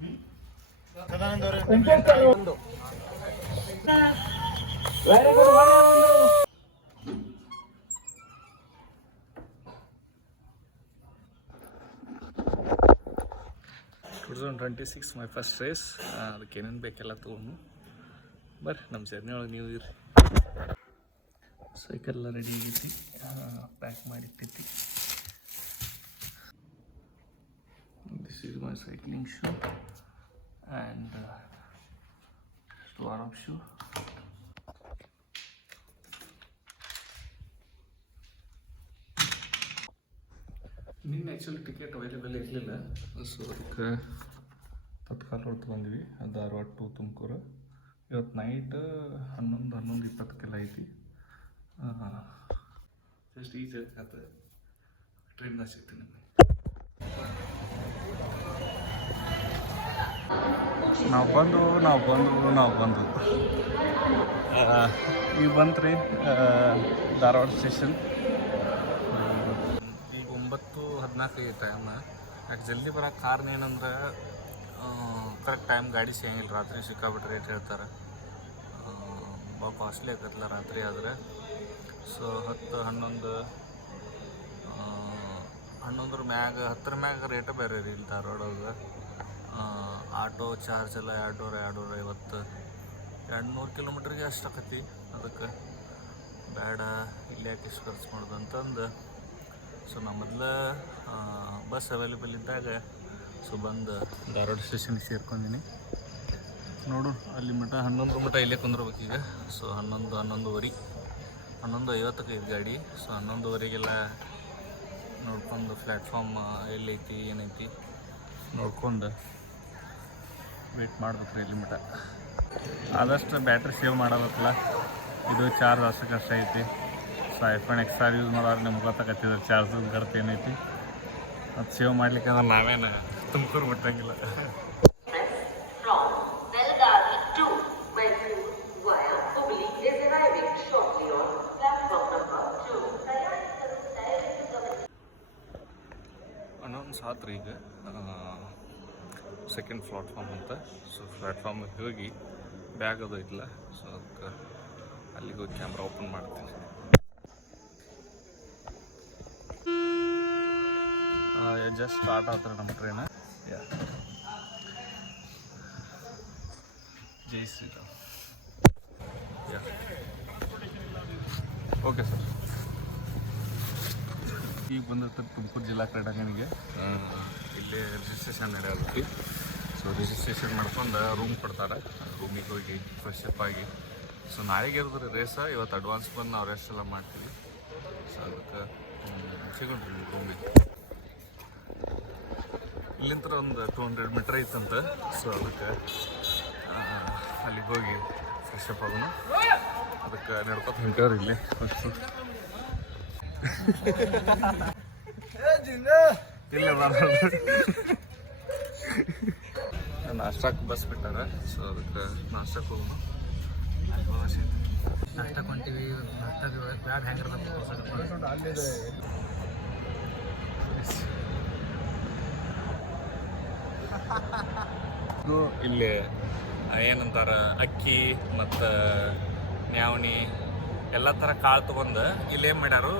2026 my first race. ಅದಕ್ಕೆ ಏನೇನು ಬೇಕೆಲ್ಲ ತೊಗೊಂಡು ಬರ್ರಿ ನಮ್ಮ ಜರ್ನಿ ಒಳಗೆ ನೀವು ಇರ್ರಿ. ಸೈಕಲ್ ಎಲ್ಲ ರೆಡಿ ಆಗೈತಿ, ಪ್ಯಾಕ್ ಮಾಡಿಟ್ಟೈತಿ. This is my cycling shoe and warm shoe. ನಿನ್ನೆ ಆ್ಯಕ್ಚುಲಿ ಟಿಕೆಟ್ ಅವೈಲೇಬಲ್ ಇರಲಿಲ್ಲ, ಸೊ ಅದಕ್ಕೆ ತತ್ಕಾಲ ಹೊರತು ಬಂದ್ವಿ. ಧಾರವಾಡ ಟು ತುಮಕೂರು. ಇವತ್ತು ನೈಟ್ 11:20 ಐತಿ. ಜಸ್ಟ್ ಈಜ್ ಆಯ್ತು, ಟ್ರೈನ್ದಾಗ ಸಿಗ್ತೀನಿ. ನಾವು ಬಂದು ಈಗ ಬಂತ್ರಿ ಧಾರವಾಡ ಸ್ಟೇಷನ್. ಈಗ 9:14 ಟೈಮ್. ಯಾಕೆ ಜಲ್ದಿ ಬರೋಕೆ ಕಾರಣ ಏನಂದ್ರೆ ಕರೆಕ್ಟ್ ಟೈಮ್ ಗಾಡಿ ಸಿಗಂಗಿಲ್ಲ. ರಾತ್ರಿ ಸಿಕ್ಕಾಬಿಟ್ರೆ ರೇಟ್ ಹೇಳ್ತಾರೆ, ಭಾಳ ಕಾಸ್ಟ್ಲಿ ಆಗತ್ತಲ್ಲ ರಾತ್ರಿ ಆದರೆ. ಸೊ 10-11 ಮ್ಯಾಗ 10 ಮ್ಯಾಗ ರೇಟ ಬೇರೆ ರೀ ಇಲ್ಲಿ ಧಾರವಾಡದಾಗ. ಆಟೋ ಚಾರ್ಜ್ ಎಲ್ಲ 250, 200 ಕಿಲೋಮೀಟ್ರಿಗೆ ಅಷ್ಟು ಆಕತಿ. ಅದಕ್ಕೆ ಬೇಡ ಇಲ್ಲಿ ಯಾಕೆ ಇಷ್ಟು ಖರ್ಚು ಮಾಡೋದು ಅಂತಂದು ಸೊ ನಾ ಮೊದಲು ಬಸ್ ಅವೈಲೇಬಲ್ ಇದ್ದಾಗ ಸೊ ಬಂದು ಧಾರವಾಡ ಸ್ಟೇಷನ್ಗೆ ಸೇರ್ಕೊಂಡಿನಿ. ನೋಡು ಅಲ್ಲಿ ಮಟ್ಟ 11 ಮಟ್ಟ ಇಲ್ಲೇ ಕುಂದ್ರಬೇಕೀಗ. ಸೊ 11:50 ಗಾಡಿ. ಸೊ 11:00 ನೋಡ್ಕೊಂಡು ಪ್ಲ್ಯಾಟ್ಫಾರ್ಮ್ ಎಲ್ಲೈತಿ ಏನೈತಿ ನೋಡ್ಕೊಂಡು ವೇಟ್ ಮಾಡ್ಬೇಕ್ರಿ ಇಲ್ಲಿ ಮಟ್ಟ. ಆದಷ್ಟು ಬ್ಯಾಟ್ರಿ ಸೇವ್ ಮಾಡಬೇಕಲ್ಲ, ಇದು ಚಾರ್ಜ್ ಅಷ್ಟು ಕಷ್ಟ ಐತಿ. ಸೊ ಐಫೋನ್ XR ಯೂಸ್ ಮಾಡೋರು ನಿಮ್ಗೆ ಗೊತ್ತಾಗತ್ತಿದೆ ಚಾರ್ಜ್ ಗರ್ತ್ ಏನೈತಿ. ಅದು ಸೇವ್ ಮಾಡ್ಲಿಕ್ಕೆ ಅಂದ್ರೆ ನಾವೇನು ತುಮಕೂರು ಬಿಟ್ಟಂಗಿಲ್ಲ. ಅನೌನ್ಸ್ ಆತ್ರಿ ಈಗ ಸೆಕೆಂಡ್ ಪ್ಲಾಟ್ಫಾರ್ಮ್ ಅಂತ. ಸೊ ಪ್ಲ್ಯಾಟ್ಫಾರ್ಮಿಗೆ ಹೋಗಿ ಬ್ಯಾಗ್ ಅದು ಇಲ್ಲ, ಸೊ ಅದಕ್ಕೆ ಅಲ್ಲಿಗೆ ಹೋಗಿ ಕ್ಯಾಮ್ರಾ ಓಪನ್ ಮಾಡ್ತೀನಿ. ಜಸ್ಟ್ ಸ್ಟಾರ್ಟ್ ಆಗ್ತಾರೆ ನಮ್ಮ ಟ್ರೈನ್. ಜೈ ಶ್ರೀರಾಮ್. Okay sir. ಈಗ ಬಂದಿರ್ತಾರೆ ತುಮಕೂರು ಜಿಲ್ಲಾ ಕ್ರೀಡಾಂಗಣಿಗೆ. ಇಲ್ಲಿ ರಿಜಿಸ್ಟ್ರೇಷನ್ ನಡೆಯೋದಕ್ಕೆ. ಸೊ ರಿಜಿಸ್ಟ್ರೇಷನ್ ಮಾಡ್ಕೊಂಡು ರೂಮ್ ಕೊಡ್ತಾರೆ. ರೂಮಿಗೆ ಹೋಗಿ ಫ್ರೆಶ್ ಅಪ್ ಆಗಿ ಸೊ ನಾಳೆಗೆ ಇರೋದ್ರಿ ರೇಸ. ಇವತ್ತು ಅಡ್ವಾನ್ಸ್ ಬಂದು ನಾವು ರೆಸ್ಟ್ ಎಲ್ಲ ಮಾಡ್ತೀವಿ. ಸೊ ಅದಕ್ಕೆ ಸಿಗೋಣ್ರಿ ರೂಮಿಗೆ. ಇಲ್ಲಿಂದ ಒಂದು 200 ಮೀಟ್ರ್ ಐತಂತ. ಸೊ ಅದಕ್ಕೆ ಅಲ್ಲಿಗೆ ಹೋಗಿ ಫ್ರೆಶ್ ಅಪ್ ಆಗೋಣ. ಅದಕ್ಕೆ ನಡ್ಕೊತ ಹೊಂಟವ್ರಿ ಇಲ್ಲಿ ಫಸ್ಟು. ಇಲ್ಲ ನಾಷ್ಟಕ್ಕೆ ಬಸ್ ಬಿಟ್ಟಾರ. ಸೊ ಅದಕ್ಕೆ ನಾಷ್ಟಕ್ಕೆ ಹೋಗೋಣ. ನಾಷ್ಟಕ್ಕೆ ಹೊಂಟೀವಿ. ನಾಷ್ಟಕ್ಕೆ ಬ್ಯಾಗ್ ಹ್ಯಾಂಗಿರ್ತದೆ ಇಲ್ಲಿ ಏನಂತಾರೆ ಅಕ್ಕಿ ಮತ್ತು ನ್ಯಾವಣಿ ಎಲ್ಲ ಥರ ಕಾಳು ತೊಗೊಂಡು ಇಲ್ಲಿ ಏನು ಮಾಡ್ಯಾರು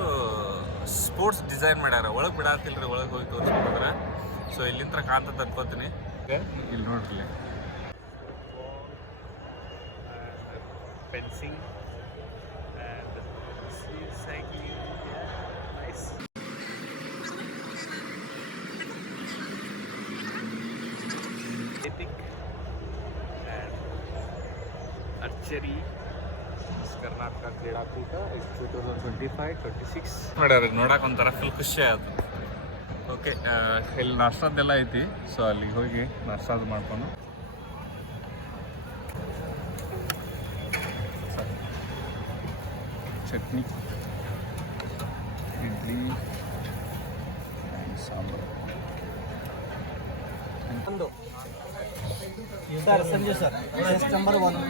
ಸ್ಪೋರ್ಟ್ಸ್ ಡಿಸೈನ್ ಮಾಡ್ಯಾರ. ಒಳಗೆ ಬಿಡಾತಿಲ್ರಿ, ಒಳಗೆ ಹೋಗಿ ತೋರಿಸ್ಕೊಂಡ್ರೆ. ಸೊ ಇಲ್ಲಿಂದ ಕಾಣ್ತದೆ ಅನ್ಕೋತೀನಿ. ಇಲ್ಲಿ ನೋಡ್ರಿ fencing and cycling. Nice. Archery Karnataka ಕ್ರೀಡಾಕೂಟ 2025-26 ಮಾಡ್ಯಾರ. ನೋಡಕ್ಕೆ ಒಂಥರ ಫುಲ್ ಖುಷಿ ಆಯ್ತು. ಓಕೆ, ಇಲ್ಲಿ ನಾಷ್ಟದ್ದೆಲ್ಲ ಐತಿ. ಸೊ ಅಲ್ಲಿಗೆ ಹೋಗಿ ನಾಷ್ಟಾದು ಮಾಡ್ಕೊಂಡು ಚಟ್ನಿ, ಇಡ್ಲಿ ಆ್ಯಂಡ್ ಸಾಂಬಾರು. ಸರ್ ಸಂಜೆ ಸರ್ ನಂಬರ್ 1.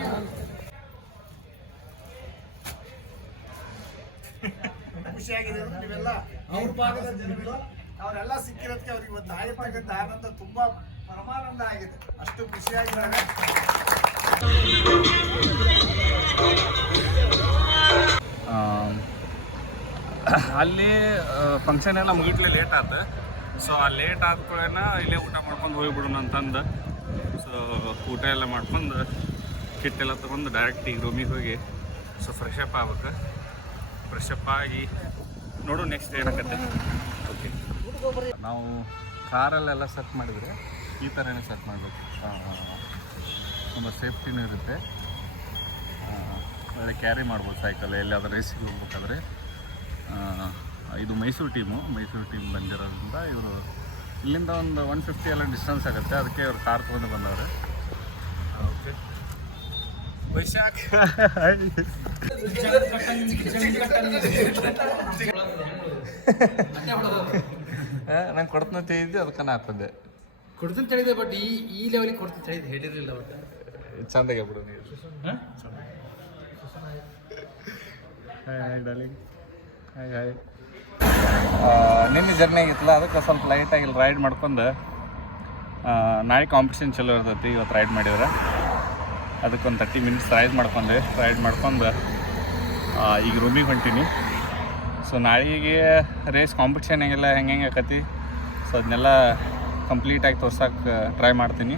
ಖುಷಿಯಾಗಿದೆ. ನೀವೆಲ್ಲ ಅವ್ರ ಭಾಗದ ಜನಗಳು ಅವರೆಲ್ಲ ಸಿಕ್ಕಿರೋದಕ್ಕೆ ಅವ್ರಿಗೆ ಇವತ್ತು ಆಗಿರ್ತಕ್ಕಂಥ ಆನಂದ ತುಂಬ ಪರಮಾನಂದ ಆಗಿದೆ, ಅಷ್ಟು ಖುಷಿಯಾಗಿದ್ದಾನೆ. ಅಲ್ಲಿ ಫಂಕ್ಷನ್ ಎಲ್ಲ ಮುಗಿಟ್ಲೆ ಲೇಟ್ ಆಯ್ತು. ಸೊ ಆ ಲೇಟ್ ಆದ್ಕೊಳ್ಳೇನ ಇಲ್ಲೇ ಊಟ ಮಾಡ್ಕೊಂಡು ಹೋಗ್ಬಿಡೋಣ ಅಂತಂದು ಸೊ ಊಟ ಎಲ್ಲ ಮಾಡ್ಕೊಂಡು ಕಿಟ್ಟೆಲ್ಲ ತೊಗೊಂಡು ಡೈರೆಕ್ಟ್ ಈಗ ರೂಮಿಗೆ ಹೋಗಿ ಸೊ ಫ್ರೆಶ್ ಅಪ್ ಆಗ್ಬೇಕು. ಫ್ರೆಶ್ ಅಪ್ ಆಗಿ ನೋಡು ನೆಕ್ಸ್ಟ್ ಏನಾಗತ್ತೆ. ಓಕೆ, ನಾವು ಕಾರಲ್ಲೆಲ್ಲ ಸೆಟ್ ಮಾಡಿದರೆ ಈ ಥರನೇ ಸೆಟ್ ಮಾಡಬೇಕು. ತುಂಬ ಸೇಫ್ಟಿನೂ ಇರುತ್ತೆ, ಒಳ್ಳೆ ಕ್ಯಾರಿ ಮಾಡ್ಬೋದು ಸೈಕಲ್ ಎಲ್ಲಾದರೂ ರೇಸಿಗೆ ಹೋಗ್ಬೇಕಾದ್ರೆ. ಇದು ಮೈಸೂರು ಟೀಮ್ ಬಂದಿರೋದ್ರಿಂದ ಇವರು ಇಲ್ಲಿಂದ ಒಂದು 150 ಎಲ್ಲ ಡಿಸ್ಟೆನ್ಸ್ ಆಗುತ್ತೆ, ಅದಕ್ಕೆ ಇವರು ಕಾರ್ ತೊಗೊಂಡು ಬಂದವರು. ಓಕೆ, ವೈಶಾಖ್ ನಂಗೆ ಕೊಡ್ತಂತ ಹೇಳಿದ್ದೆ, ಅದಕ್ಕೆ ನಾ ಹಾಕೊಂಡೆ. ಕೊಡ್ತೀನಿ ಹೇಳಿದೆ, ಬಟ್ ಈ ಲೆವೆಲಿಗೆ ಕೊಡ್ತೀನಿ ಹೇಳಿದ್ದು ಹೇಳಿರಲಿಲ್ಲ. ಬಟ್ ಚಂದಾಗೆ ಬಿಡು ನೀವು. Hi darling, hi. ನಿನ್ನೆ ಜರ್ನಿ ಆಗಿತ್ತಲ್ಲ, ಅದಕ್ಕೆ ಸ್ವಲ್ಪ ಲೈಟಾಗಿ ಇಲ್ಲಿ ರೈಡ್ ಮಾಡ್ಕೊಂಡು ನಾಳೆ ಕಾಂಪಿಟೇಷನ್ ಚಲೋ ಇರ್ತೈತಿ. ಇವತ್ತು ರೈಡ್ ಮಾಡಿದ್ರೆ ಅದಕ್ಕೊಂದು 30 ಮಿನಿಟ್ಸ್ ರೈಡ್ ಮಾಡ್ಕೊಂಡು ಈಗ ರೂಮಿಗೆ ಹೊಂಟೀನಿ. ಸೊ ನಾಳೆಗೆ ರೇಸ್ ಕಾಂಪಿಟೇಷನ್ ಹೆಂಗೆ ಆಕತಿ, ಸೊ ಅದನ್ನೆಲ್ಲ ಕಂಪ್ಲೀಟಾಗಿ ತೋರ್ಸೋಕೆ ಟ್ರೈ ಮಾಡ್ತೀನಿ.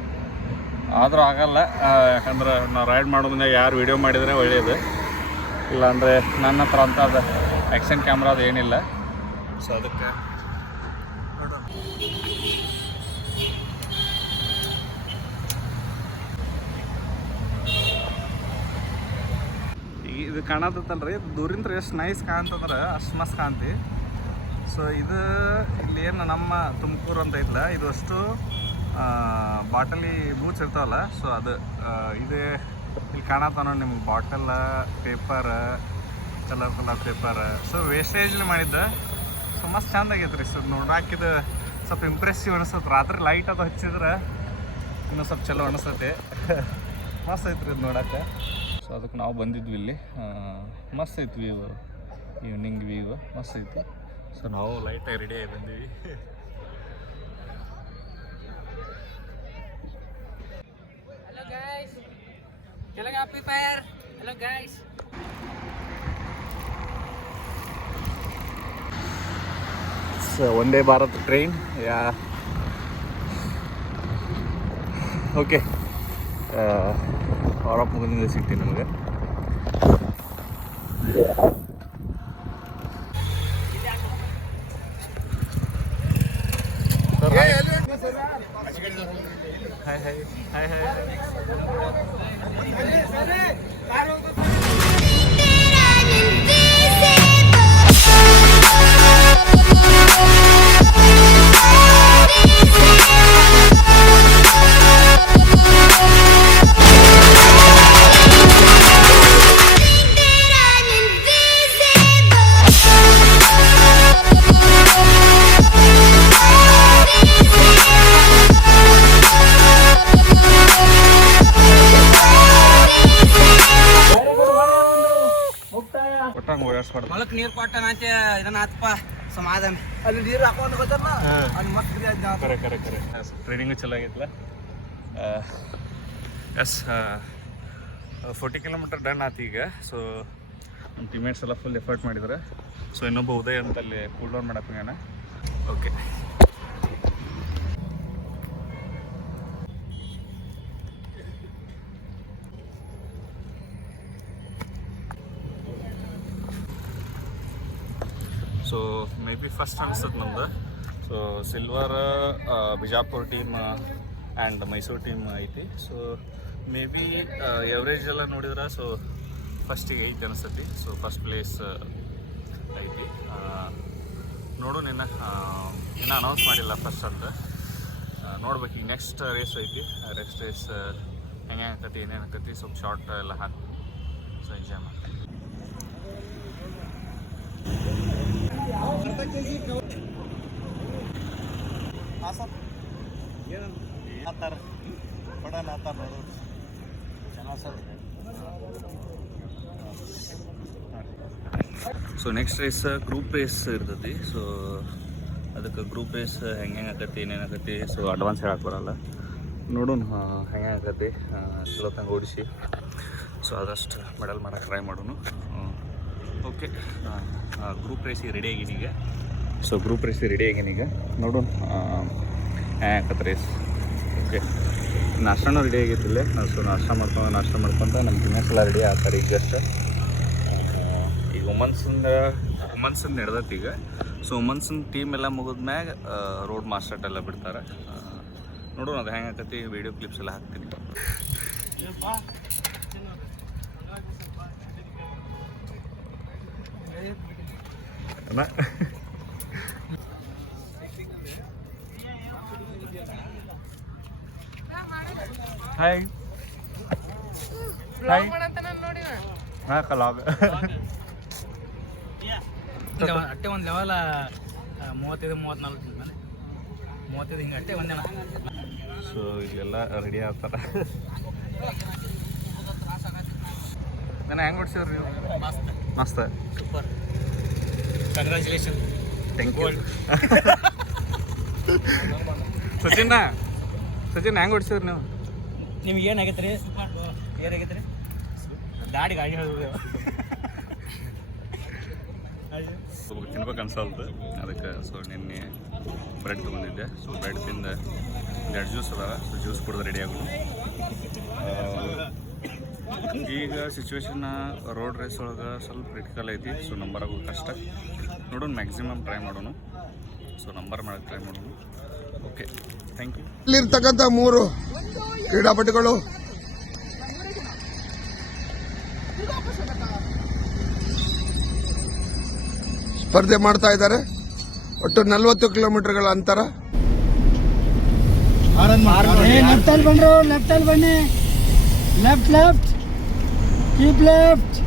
ಆದರೂ ಆಗಲ್ಲ, ಯಾಕಂದ್ರೆ ನಾವು ರೈಡ್ ಮಾಡೋದನ್ನ ಯಾರು ವೀಡಿಯೋ ಮಾಡಿದರೆ ಒಳ್ಳೆಯದು. ಇಲ್ಲಾಂದರೆ ನನ್ನ ಹತ್ರ ಅಂಥದ್ದು ಆ್ಯಕ್ಷನ್ ಕ್ಯಾಮ್ರಾದು ಏನಿಲ್ಲ. ಸೊ ಅದಕ್ಕೆ ನೋಡೋಣ. ಇದು ಕಾಣತ್ತಲ್ರಿ, ದೂರಿಂದ ಎಷ್ಟು ನೈಸ್ ಕಾಣ್ತಂದ್ರೆ ಅಷ್ಟು ಮಸ್ತ್ ಕಾಣ್ತಿ. ಸೊ ಇದು ಇಲ್ಲೇನು ನಮ್ಮ ತುಮಕೂರು ಅಂತ ಐತಲ್ಲ, ಇದು ಅಷ್ಟು ಬಾಟಲಿ ಬೂಚ್ ಇರ್ತಾವಲ್ಲ, ಸೊ ಅದು ಇದು ಇಲ್ಲಿ ಕಾಣತ್ತ ನೋಡಿ ನಿಮ್ಗೆ. Bottle, paper, colour paper, so ವೇಸ್ಟೇಜ್ನ ಮಾಡಿದ್ದೆ. ಸೊ ಮಸ್ತ್ ಚಂದ ಆಗೈತೆ ರೀ. ಸೊ ನೋಡಾಕಿದ್ದು ಸ್ವಲ್ಪ ಇಂಪ್ರೆಸಿವ್ ಅನಿಸ್ತದೆ. ರಾತ್ರಿ ಲೈಟ್ ಅದು ಹಚ್ಚಿದ್ರೆ ಇನ್ನೂ ಸ್ವಲ್ಪ ಚಲೋ ಅನಿಸ್ತೈತೆ. ಮಸ್ತ್ ಐತ್ರಿ ಇದು ನೋಡೋಕೆ. ಸೊ ಅದಕ್ಕೆ ನಾವು ಬಂದಿದ್ವಿ ಇಲ್ಲಿ. ಮಸ್ತ್ ಐತಿ ವ್ಯೂ, ಈವ್ನಿಂಗ್ ವ್ಯೂ ಮಸ್ತ್ ಐತಿ. ಸೊ ನಾವು ಲೈಟಾಗಿ ರೆಡಿಯಾಗಿ ಬಂದೀವಿ. ಹಲೋ ಗೈಸ್, ಕೆಳಗೆ prepare. Hello guys, Vande Bharat train. Okay, ಔರಪ್ಪ ಮುಗಿದಿಂದ ಸಿಗ್ತೀನಿ ನಮಗೆ. ಹೊಲಕ್ ನೀರು ಕೊಟ್ಟ ನಾಚೆ ಇದನ್ನ ಆತಪ್ಪ ಸಮಾಧಾನ. ಅಲ್ಲಿ ನೀರು ಹಾಕೊಂಡು ಗೊತ್ತಲ್ಲ, ಅಲ್ಲಿ ಮತ್ತೆ ಕರೆ ಟ್ರೈನಿಂಗು ಚಲೋ ಆಗಿತ್ತಲ್ಲ. ಎಸ್ 40 ಕಿಲೋಮೀಟರ್ ಡನ್ ಆಯ್ತು ಈಗ. ಸೊ ನಮ್ಮ ಟೀಮೇಟ್ಸ್ ಎಲ್ಲ ಫುಲ್ ಎಫರ್ಟ್ ಮಾಡಿದ್ದಾರೆ. ಸೊ ಇನ್ನೊಬ್ಬ ಉದಯ್ ಅಂತ ಅಲ್ಲಿ ಕೂಲ್ ಡೌನ್ ಮಾಡಕ್ಕೆ ಹೋಗ್ಯಾನ. Okay, so may be first ಅನಿಸ್ತದೆ ನಮ್ದು. So silver Bijapur team and Mysuru team ಐತಿ. ಸೊ ಮೇ ಬಿ ಎವರೇಜ್ ಎಲ್ಲ ನೋಡಿದ್ರೆ ಸೊ ಫಸ್ಟಿಗೆ ಐತಿ ಅನಿಸ್ತೈತಿ. ಸೊ ಫಸ್ಟ್ ಪ್ಲೇಸ್ ಐತಿ. ನೋಡು ಇನ್ನೂ ಅನೌನ್ಸ್ ಮಾಡಿಲ್ಲ ಫಸ್ಟ್ ಅಂತ. ನೋಡ್ಬೇಕು, ಈಗ ನೆಕ್ಸ್ಟ್ ರೇಸ್ ಐತಿ. ನೆಕ್ಸ್ಟ್ ರೇಸ್ ಹೆಂಗೆ ಆಕತಿ, ಏನೇನು ಆಕತಿ, ಸ್ವಲ್ಪ ಶಾರ್ಟ್ ಎಲ್ಲ ಹಾಕಿ ಸೊ ಎಂಜಾಯ್ ಮಾಡಿ. So next race group race ಇರ್ತೈತಿ. ಸೊ ಅದಕ್ಕೆ ಗ್ರೂಪ್ ರೇಸ್ ಹೆಂಗೆ ಆಕತಿ, ಏನೇನು ಆಕತಿ ಸೊ ಅಡ್ವಾನ್ಸ್ ಹೇಳಕ್ಕೆ ಬರಲ್ಲ. ನೋಡೋಣ ಹೆಂಗೆ ಆಗತ್ತೆ ಚಲೋ ತಂಗ ಓಡಿಸಿ. ಸೊ ಆದಷ್ಟು ಮೆಡಲ್ ಮಾಡೋಕೆ ಟ್ರೈ ಮಾಡೋಣ. ಓಕೆ, ಗ್ರೂಪ್ ರೇಸಿಗೆ ರೆಡಿ ಆಗೀನಿ ಈಗ. ಸೊ ಗ್ರೂಪ್ ರೇಸಿಗೆ ರೆಡಿ ಆಗೀನಿ ಈಗ. ನೋಡೋಣ ಹೆಂಗೆ ಆಗತ್ತೆ ರೇಸ್. ಓಕೆ, ನಾಷ್ಟನೂ ರೆಡಿ ಆಗೈತಿಲ್ಲ. ಸೊ ನಾಷ್ಟ ಮಾಡ್ಕೊತ ನಮ್ಮ ಟೀಮರ್ಸ್ ಎಲ್ಲ ರೆಡಿ ಆಗ್ತಾರೆ ಈಗ ಜಸ್ಟ್. ಈಗ ವುಮನ್ಸಿಂದ ನಡೆದೈತಿ ಈಗ. ಸೊ ವುಮನ್ಸಿನ ಟೀಮ್ ಎಲ್ಲ ಮುಗಿದ್ಮ್ಯಾಗ ರೋಡ್ ಮಾಸ್ಟರ್ ಎಲ್ಲ ಬಿಡ್ತಾರೆ. ನೋಡೋಣ ಅದು ಹೆಂಗೆ ಆಕತಿ. ವೀಡಿಯೋ ಕ್ಲಿಪ್ಸ್ ಎಲ್ಲ ಹಾಕ್ತೀನಿ. ಹಾಯ್ ಹಾಕಲ್ಲ ಅಟ್ಟೆ ಒಂದು ಲೆವೆಲ್ 35-34 35 ಹಿಂಗೆ ಅಟ್ಟೆ ಒಂದೇ. ಸೊ ಇಲ್ಲೆಲ್ಲ ರೆಡಿ ಆಗ್ತಾರೆ. ನಾನು ಹೆಂಗೆ ಹೊಡ್ಸಿವ್ರಿ ನೀವು? ಮಸ್ತ್, super, congratulation, thank you. Sachin ಹೆಂಗೆ ಹೊಡ್ಸಿವ್ರಿ ನೀವು? ನಿಮ್ಗೆ ಏನಾಗೈತೆ ರೀ? ಏನಾಗೈತೆ ರೀ? ಗಾಡಿ ತಿನ್ಬೇಕು ಅನ್ಸಲ್ತು ಅದಕ್ಕೆ. ಸೊ ನಿನ್ನೆ ಬ್ರೆಡ್ ತೊಗೊಂಡಿದ್ದೆ. ಸೊ ಬ್ರೆಡ್ ತಿಂದ 2 ಜ್ಯೂಸ್ ಅದಾವ. ಸೊ ಜ್ಯೂಸ್ ಕುಡಿದು ರೆಡಿ ಆಗೋದು. ಈಗ ಸಿಚುವೇಶನ್ ರೋಡ್ ರೇಸ್ ಒಳಗೆ ಸ್ವಲ್ಪ ಕ್ರಿಟಿಕಲ್ ಐತಿ. ಸೊ ನಂಬರ್ ಆಗೋದು ಕಷ್ಟ. ನೋಡೋಣ, ಮ್ಯಾಕ್ಸಿಮಮ್ ಟ್ರೈ ಮಾಡೋಣ. ಸೊ ನಂಬರ್ ಮಾಡೋಕ್ಕೆ ಟ್ರೈ ಮಾಡೋಣ. Okay, thank you. ಇಲ್ಲಿರ್ತಕ್ಕಂಥ 3 ಕ್ರೀಡಾಪಟುಗಳು ಸ್ಪರ್ಧೆ ಮಾಡ್ತಾ ಇದ್ದಾರೆ. ಒಟ್ಟು 40 ಕಿಲೋಮೀಟರ್ಗಳ ಅಂತರ. ಲೆಫ್ಟ್ ಅಲ್ಲಿ ಬಂದ್ರು, ಲೆಫ್ಟ್ ಅಲ್ಲಿ ಬನ್ನಿ, ಲೆಫ್ಟ್ ಕೀಪ್ ಲೆಫ್ಟ್.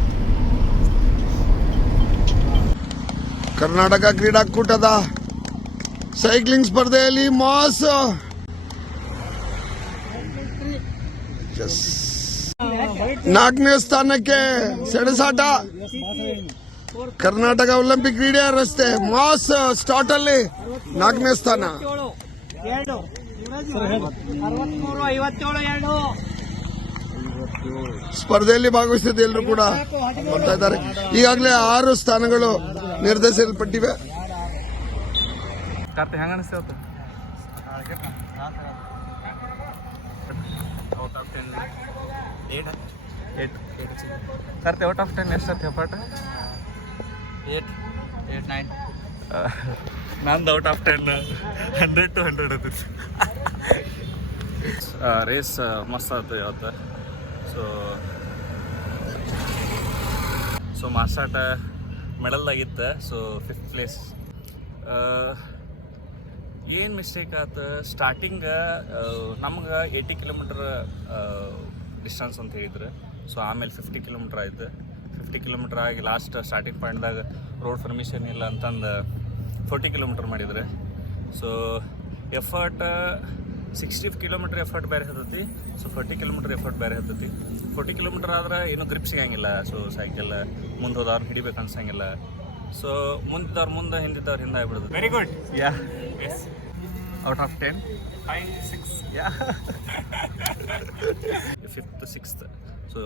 ಕರ್ನಾಟಕ ಕ್ರೀಡಾಕೂಟದ ಸೈಕ್ಲಿಂಗ್ ಸ್ಪರ್ಧೆಯಲ್ಲಿ ಮಾಸ್ 4ನೇ ಸ್ಥಾನಕ್ಕೆ ಸೆಣಸಾಟ. ಕರ್ನಾಟಕ ಒಲಿಂಪಿಕ್ ಕ್ರೀಡೆ ರಸ್ತೆ ಮಾಸ್ ಸ್ಟಾರ್ಟ್ ಅಲ್ಲಿ 4ನೇ ಸ್ಥಾನ. ಸ್ಪರ್ಧೆಯಲ್ಲಿ ಭಾಗವಹಿಸಿದ ಎಲ್ಲರೂ ಕೂಡ ಬರ್ತಾ ಇದ್ದಾರೆ. ಈಗಾಗಲೇ 6 ಸ್ಥಾನಗಳು ನಿರ್ಧರಿಸಲ್ಪಟ್ಟಿವೆ. ಕಾರ್ತಿ ಹೆಂಗೆ ಅನಿಸ್ತೇವತ್ತು? ಕಾರ್ತಿ ಔಟ್ ಆಫ್ 10 ಎಷ್ಟೈತಿ ಪಾಠ? 8, 9. ನಂದು ಔಟ್ ಆಫ್ 10 100 to 100 ಐತಿ. ರೇಸ್ ಮಸ್ತ್ ಆಯ್ತು ಇವತ್ತು. ಸೊ ಮಾಸಾಟ ಮೆಡಲ್ದಾಗಿತ್ತು. So 5th place. ಏನು ಮಿಸ್ಟೇಕ್ ಆಯ್ತು ಸ್ಟಾರ್ಟಿಂಗ್, ನಮ್ಗೆ 80 ಕಿಲೋಮೀಟ್ರ್ ಡಿಸ್ಟೆನ್ಸ್ ಅಂತ ಹೇಳಿದ್ರು. ಸೊ ಆಮೇಲೆ 50 ಕಿಲೋಮೀಟ್ರ್ ಆಯ್ತು. 50 ಕಿಲೋಮೀಟ್ರ್ ಆಗಿ ಲಾಸ್ಟ್ ಸ್ಟಾರ್ಟಿಂಗ್ ಪಾಯಿಂಟ್ದಾಗ ರೋಡ್ ಪರ್ಮಿಷನ್ ಇಲ್ಲ ಅಂತಂದು 40 ಕಿಲೋಮೀಟ್ರ್ ಮಾಡಿದ್ರೆ. ಸೊ ಎಫರ್ಟ್ 60 ಕಿಲೋಮೀಟ್ರ್ ಎಫರ್ಟ್ ಬೇರೆ ಹತ್ತತಿ. ಸೊ 40 ಕಿಲೋಮೀಟ್ರ್ ಎಫರ್ಟ್ ಬೇರೆ ಹತ್ತತಿ. 40 ಕಿಲೋಮೀಟ್ರ್ ಆದ್ರೆ ಏನೂ ಗ್ರಿಪ್ ಸಿಗಂಗಿಲ್ಲ. ಸೊ ಸೈಕಲ್ ಮುಂದೆ ಹೋದವ್ರು ಹಿಡಿಬೇಕು ಅನ್ಸಂಗಿಲ್ಲ. ಸೊ ಮುಂದಿದ್ದವ್ರು ಮುಂದೆ, ಹಿಂದಿದ್ದವ್ರು ಹಿಂದೆ ಆಗ್ಬಿಡೋದು. Very good. Ya, yes, out of 10 5 6. Ya, 5th 6th. So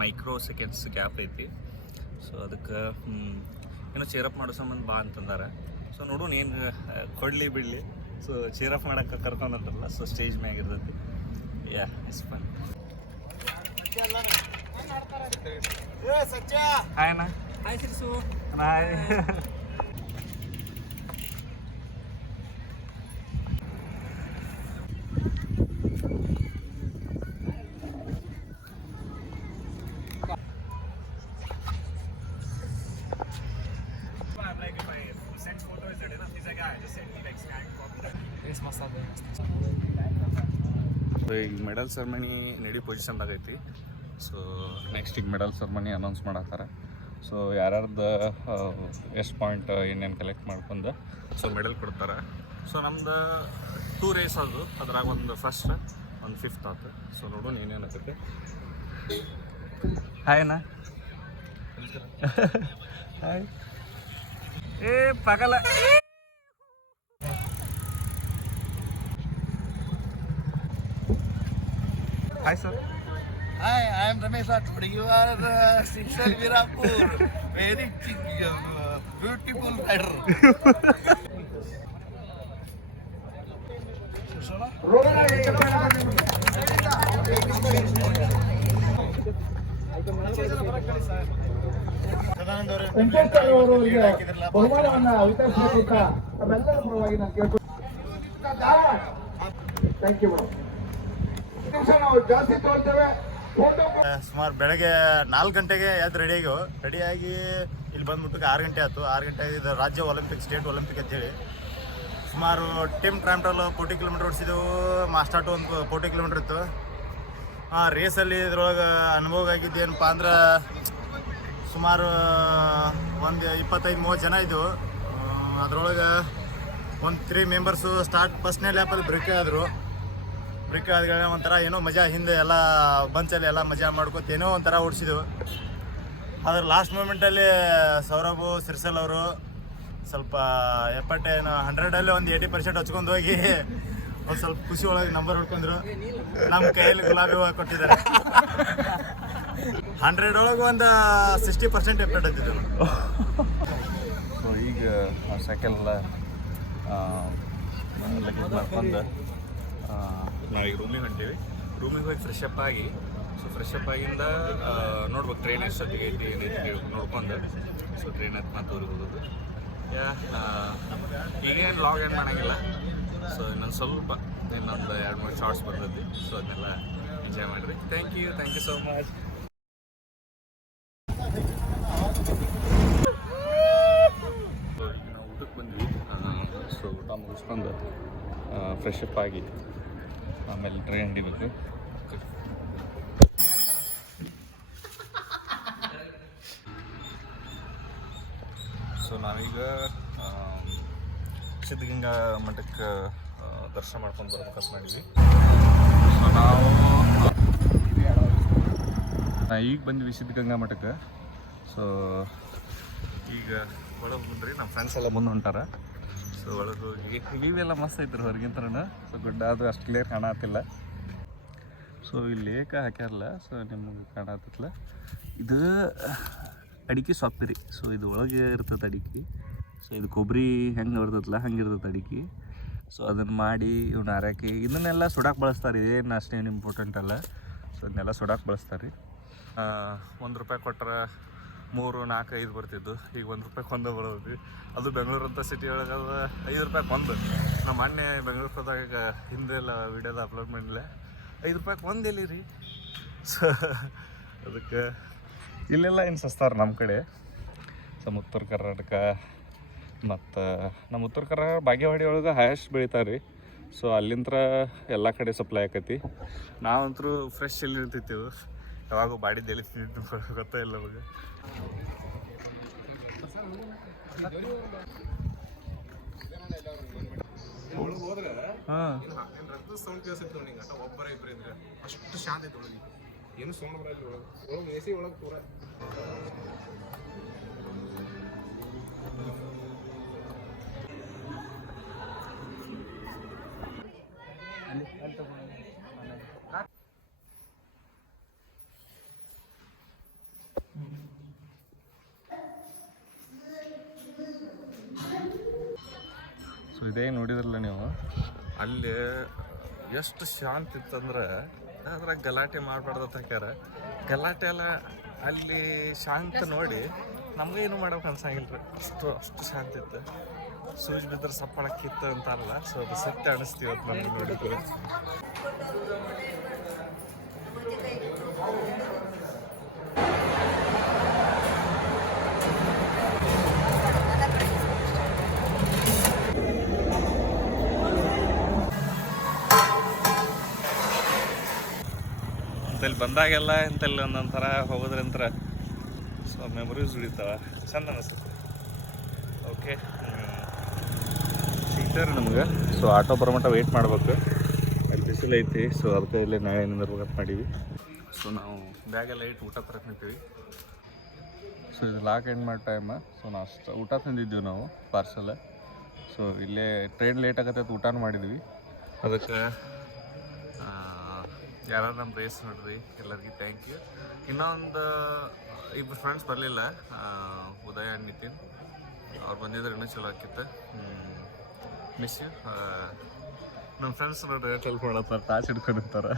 micro seconds gap ಐತಿ. ಸೊ ಅದಕ್ಕೆ ಏನೋ ಚೇರಪ್ ಮಾಡೋ ಸಂಬಂಧ ಬಾ ಅಂತಂದಾರೆ. ಸೊ ನೋಡೋಣ ಏನು ಕೊಡಲಿ ಬಿಡಲಿ. ಸೊ ಚೇರಪ್ ಮಾಡೋಕೆ ಕರ್ಕೊಂಡಂತಾರಲ್ಲ. ಸೊ ಸ್ಟೇಜ್ ಮ್ಯಾಗ ಇರ್ತೈತಿ. ಯಾ, ಇಟ್ಸ್ ಫನ್. ಹಾಯ್ ಅಣ್ಣ. ಹಾಯ್ ಸಿರ್ಸು. ಹಾಯ್. ಈಗ ಮೆಡಲ್ ಸೆರೆಮನಿ ನಡಿ ಪೊಸಿಷನ್ದಾಗ ಐತಿ. ಸೊ ನೆಕ್ಸ್ಟ್ ಈಗ ಮೆಡಲ್ ಸೆರೆಮನಿ ಅನೌನ್ಸ್ ಮಾಡತ್ತಾರೆ. ಸೊ ಯಾರ್ಯಾರ್ದು ಎಷ್ಟು ಪಾಯಿಂಟ್ ಏನೇನು ಕಲೆಕ್ಟ್ ಮಾಡ್ಕೊಂಡು ಸೊ ಮೆಡಲ್ ಕೊಡ್ತಾರೆ. ಸೊ ನಮ್ದು 2 ರೇಸ್ ಅದು. ಅದ್ರಾಗ ಒಂದು ಫಸ್ಟ್, ಒಂದು 5th ಆಯ್ತು. ಸೊ ನೋಡೋಣ ಏನೇನು ಆಕೈತಿ. ಹಾಯ್ ಅಣ್ಣ. ಹಾಯ್. ಏ ಪಗಲ. Hi sir. Hi, I am Ramesh Rathod. You are Siksar Virapur. Very beautiful rider. Venkateshwara ಅವರಿಗೆ ಬಹುಮಾನವನ್ನ ವಿತರಿಸಬೇಕು ಅಂತ ನಮ್ಮೆಲ್ಲರ ಪರವಾಗಿ ನಾನು ಕೇಳ್ಕೊಳ್ತೀನಿ. Thank you madam. ನಾವು ಜಾಸ್ತಿ ತೋರ್ತೇವೆ. ಸುಮಾರು ಬೆಳಗ್ಗೆ 4 ಗಂಟೆಗೆ ಎದ್ದು ರೆಡಿಯಾಗಿ ಇಲ್ಲಿ ಬಂದ್ಬಿಟ್ಟು 6 ಗಂಟೆ ಆಯ್ತು. 6 ಗಂಟೆ ಇದು ರಾಜ್ಯ ಒಲಿಂಪಿಕ್ ಸ್ಟೇಟ್ ಒಲಿಂಪಿಕ್ ಅಂತೇಳಿ ಸುಮಾರು ಟೀಮ್ ಟ್ರಾಮ್ಟಲ್ 40 ಕಿಲೋಮೀಟ್ರ್ ಓಡಿಸಿದೆವು. ಮಾಸ್ಟಾಟು ಒಂದು 40 ಕಿಲೋಮೀಟ್ರ್ ಇತ್ತು. ರೇಸಲ್ಲಿ ಇದ್ರೊಳಗೆ ಅನುಭವ ಆಗಿದ್ದೇನಪ್ಪ ಅಂದ್ರೆ ಸುಮಾರು ಒಂದು 25-30 ಜನ ಇದ್ದವು. ಅದ್ರೊಳಗೆ ಒಂದು 3 ಮೆಂಬರ್ಸು ಫಸ್ಟ್ನೇ ಲ್ಯಾಪಲ್ಲಿ ಬ್ರೇಕ್ ಆದರು. ಬ್ರೇಕ್ ಆದ ಒಂಥರ ಏನೋ ಮಜಾ, ಹಿಂದೆ ಎಲ್ಲ ಬಂಚಲ್ಲಿ ಎಲ್ಲ ಮಜಾ ಮಾಡ್ಕೊತ ಏನೋ ಒಂಥರ ಓಡಿಸಿದ್ವು. ಅದ್ರ ಲಾಸ್ಟ್ ಮೂಮೆಂಟಲ್ಲಿ ಸೌರಭು ಸಿರ್ಸಲ್ ಅವರು ಸ್ವಲ್ಪ ಎಪ್ಪಟ್ಟೆ 100ಅಲ್ಲಿ ಒಂದು 80% ಹಚ್ಕೊಂಡು ಹೋಗಿ ಒಂದು ಸ್ವಲ್ಪ ಖುಷಿ ಒಳಗೆ ನಂಬರ್ ಹೊಡ್ಕೊಂಡ್ರು. ನಮ್ಮ ಕೈಯಲ್ಲಿ ಗುಲಾಬಿ ಹೂವು ಕೊಟ್ಟಿದ್ದಾರೆ. 100 ಒಳಗೆ ಒಂದು 60% ಎಫೆಕ್ಟ್ ಹತ್ತಿದ್ರು. ಸೊ ಈಗ ಸೈಕಲ್ ಲಗೇಜ್ ಮಾಡ್ಕೊಂಡು ನಾವೀಗ ರೂಮಿಗೆ ಹೊಂಟೀವಿ. ರೂಮಿಗೆ ಹೋಗಿ ಫ್ರೆಶ್ ಅಪ್ ಆಗಿ, ಸೊ ಫ್ರೆಶ್ ಅಪ್ ಆಗಿಂದ ನೋಡ್ಬೇಕು ಟ್ರೈನ್ ಎಷ್ಟೊತ್ತಿಗೆ ಐತಿ ಏನೈತಿ ನೋಡ್ಕೊಂಡು, ಸೊ ಟ್ರೈನ್ ಹತ್ತು ಮತ್ತೆ ಊರಿಗೆ ಹೋಗೋದು. ಈಗೇನು ಲಾಗ್ ಏನು ಮಾಡೋಂಗಿಲ್ಲ. ಸೊ ಇನ್ನೊಂದು ಸ್ವಲ್ಪ ಇನ್ನೊಂದು 2-3 ಶಾರ್ಟ್ಸ್ ಬರ್ತೈತಿ. ಸೊ ಅದನ್ನೆಲ್ಲ ಎಂಜಾಯ್ ಮಾಡಿರಿ. Thank you so much. So ಈಗ ನಾವು ಊಟಕ್ಕೆ ಬಂದ್ವಿ. ಸೊ ಊಟ ಮುಗಿಸ್ಕೊಂಡು ಫ್ರೆಶ್ ಅಪ್ ಆಗಿ ಆಮೇಲೆ ಟ್ರೈನ್ ಹಿಡಿಬೇಕು. ಸೊ ನಾವೀಗ ಸಿದ್ಧಗಂಗಾ ಮಠಕ್ಕೆ ದರ್ಶನ ಮಾಡ್ಕೊಂಡು ಬರ್ಬೇಕಂತ ಮಾಡಿದ್ವಿ. ಸೊ ನಾವು ಈಗ ಬಂದ್ವಿ ಸಿದ್ಧಗಂಗಾ ಮಠಕ್ಕೆ. ಸೊ ಈಗ ಒಳಗೆ ಬಂದ್ರಿ, ನಮ್ಮ ಫ್ರೆಂಡ್ಸ್ ಎಲ್ಲ ಮುಂದೆ ಹೊಂಟಾರ. ಸೊ ಒಳಗೆ ಹೋಗಿ ವ್ಯೂ ಎಲ್ಲ ಮಸ್ತ್ ಐತ್ರಿ ಹೊರಗಿಂತನ. ಸೊ ಗುಡ್ಡ ಅದು ಅಷ್ಟು ಕ್ಲಿಯರ್ ಕಾಣತ್ತಿಲ್ಲ. ಸೊ ಇಲ್ಲಿ ಲೇಕ ಹಾಕ್ಯಾರಲ್ಲ, ಸೊ ನಿಮಗೆ ಕಾಣತ್ತಿಲ್ಲ. ಇದು ಅಡಿಕೆ ಸೊಪ್ಪಿರಿ. ಸೊ ಇದು ಒಳಗೆ ಇರ್ತದೆ ಅಡಿಕೆ. ಸೊ ಇದು ಕೊಬ್ಬರಿ ಹೆಂಗೆ ಬರ್ತದಲ್ಲ ಹಂಗೆ ಇರ್ತದೆ ಅಡಿಕೆ. ಸೊ ಅದನ್ನು ಮಾಡಿ ಇವ್ನ ಹಾರಾಕಿ ಇದನ್ನೆಲ್ಲ ಸುಡಾಕೆ ಬಳಸ್ತಾರೆ. ಇದೇನು ಅಷ್ಟೇನು ಇಂಪಾರ್ಟೆಂಟ್ ಅಲ್ಲ. ಸೊ ಅದನ್ನೆಲ್ಲ ಸುಡಾಕೆ ಬಳಸ್ತಾರೆ. ₹1 ಕೊಟ್ಟರೆ 3, 4, 5 ಬರ್ತಿದ್ದು. ಈಗ ₹1 ಒಂದೇ ಬರೋದು. ಅದು ಬೆಂಗಳೂರು ಅಂತ ಸಿಟಿ ಒಳಗೆ ₹5 ಒಂದು. ನಮ್ಮ ಅಣ್ಣೆ ಬೆಂಗಳೂರು ಹೋದಾಗ ಹಿಂದೆಲ್ಲ ವೀಡಿಯೋದ ಅಪ್ಲೋಡ್ ಮಾಡಿಲ್ಲ. ₹5 ಒಂದು ಎಲ್ಲಿ ರೀ. ಸೊ ಅದಕ್ಕೆ ಇಲ್ಲೆಲ್ಲ ಏನು ಸಸ್ತಾರೆ ನಮ್ಮ ಕಡೆ. ನಮ್ಮ ಉತ್ತರ ಕರ್ನಾಟಕ ಮತ್ತು ನಮ್ಮ ಉತ್ತರ ಕರ್ನಾಟಕ ಬಾಗೇವಾಡಿ ಒಳಗೆ ಹೈಯೆಸ್ಟ್ ಬೆಳಿತಾರೆ ರೀ. ಸೊ ಅಲ್ಲಿಂದ ಎಲ್ಲ ಕಡೆ ಸಪ್ಲೈ ಆಕೈತಿ. ನಾವಂತರೂ ಫ್ರೆಶ್ ಎಲ್ಲಿ ಇರ್ತಿತ್ತೇವೆ, ಯಾವಾಗೂ ಬಾಡಿದ್ದು ಎಲ್ಲಿ ತಿಂದಿದ್ದು ಗೊತ್ತೇ ಇಲ್ಲ ನಮಗೆ. ಹಾಂ ಒಬ್ಬರ ಇಬ್ಬರ ಇದ್ರೆ ಅಷ್ಟು ಶಾಂತಿ ಐತೆ ಒಳಗೆ. ಏನು ಸೌಂಡ್ ಬರಲ್ಲ ಒಳಗೆ ಎ ಸಿ ಒಳಗೆ ಪೂರ. ಸೊ ಇದೇ ನೋಡಿದ್ರಲ್ಲ ನೀವು, ಅಲ್ಲಿ ಎಷ್ಟು ಶಾಂತಿ ಇತ್ತಂದ್ರೆ ಅದ್ರಾಗ ಗಲಾಟೆ ಮಾಡಬಾರ್ದು ಹಾಕ್ಯಾರ. ಗಲಾಟೆ ಎಲ್ಲ ಅಲ್ಲಿ ಶಾಂತ ನೋಡಿ ನಮಗೇನು ಮಾಡೋಕೆ ಅನ್ಸಂಗಿಲ್ಲ. ಅಷ್ಟು ಶಾಂತಿ ಇತ್ತು. ಸೂಜಿ ಬಿದ್ದರೆ ಸಪ್ಪಳಕ್ಕಿತ್ತು ಅಂತಾರಲ್ಲ, ಸೊ ಅದು ಸತ್ಯ ಅನಿಸ್ತೀವಿ ಅದು ನಮ್ಗೆ ನೋಡಿದ್ರು. ಇಂತಲ್ಲಿ ಬಂದಾಗೆಲ್ಲ ಇಂತಲ್ಲಿ ಒಂದೊಂಥರ ಹೋಗೋದ್ರಂತರ ಸೊ ಮೆಮೊರೀಸ್ ಉಳಿತಾವ, ಚಂದ ಅನಿಸ್ತದೆ. ಓಕೆ, ಸಿಗ್ತಾರೆ ನಮ್ಗೆ. ಸೊ ಆಟೋ ಬರೋಮಟ್ಟ ವೆಯ್ಟ್ ಮಾಡ್ಬೇಕು. ಅಲ್ಲಿ ಬಿಸಿಲು ಐತಿ. ಸೊ ಅದಕ್ಕೆ ಇಲ್ಲೇ ನಾಳೆ ನಿಂದಿರ್ಬೇಕಂತ ಮಾಡೀವಿ. ಸೊ ನಾವು ಬ್ಯಾಗೆಲ್ಲ ಇಟ್ಟು ಊಟ ತರಕ್ಕೆ ನಿಂತೀವಿ. ಸೊ ಇದು ಲಾಕ್ ಎಂಡ್ ಮಾಡೋ ಟೈಮ. ಸೊ ನಾವು ಅಷ್ಟು ಊಟ ತಂದಿದ್ದೀವಿ ನಾವು ಪಾರ್ಸಲ್. ಸೊ ಇಲ್ಲೇ ಟ್ರೈನ್ ಲೇಟ್ ಆಗತ್ತೆ ಊಟನೂ ಮಾಡಿದ್ವಿ. ಅದಕ್ಕೆ ಯಾರು ನಮ್ಮ ರೇಸ್ ನೋಡ್ರಿ ಎಲ್ಲರಿಗೂ ಥ್ಯಾಂಕ್ ಯು. ಇನ್ನೊಂದು ಇಬ್ಬರು ಫ್ರೆಂಡ್ಸ್ ಬರಲಿಲ್ಲ, ಉದಯ ಆ್ಯಂಡ್ ನಿತಿನ್. ಅವ್ರು ಬಂದಿದ್ರೆ ಇನ್ನೂ ಚಲೋ ಆಕಿತ್ತು. Miss you. ನಮ್ಮ ಫ್ರೆಂಡ್ಸ್ ನೋಡ್ರಿ ಹೆಲ್ಪ್ ಮಾಡತ್ತಾರೆ, ಟಾಚ್ ಹಿಡ್ಕೊಂಡಿರ್ತಾರೆ.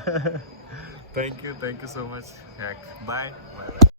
Thank you so much. ಯಾಕೆ ಬಾಯ್ ಬಾಯ್.